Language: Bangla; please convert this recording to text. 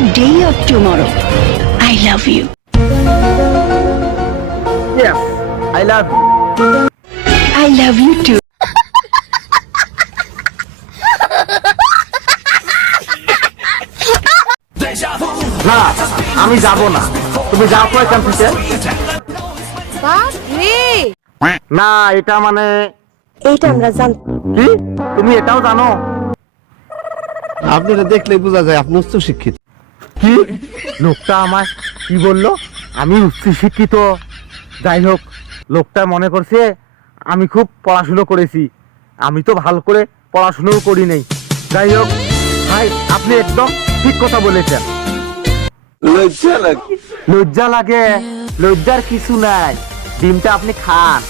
today or tomorrow. I love you. Yes, I love you. I love you too. না আমি যাব না, তুমি যাও তো এখান থেকে। না এটা মানে এইটা আমরা জান কি, তুমি এটাও জানো? আপনারা দেখলে বোঝা যায় আপনি উচ্চ শিক্ষিত। কি লোকটা আমার কি বললো আমি উচ্চ শিক্ষিত? যাই হোক, লোকটা মনে করছে আমি খুব পড়াশুনো করেছি, আমি তো ভালো করে পড়াশুনোও করি নাই। যাই হোক ভাই, আপনি একদম ঠিক কথা বলেছেন। লজ্জা লাগে? লজ্জার কিছু নাই, ডিমটা আপনি খান।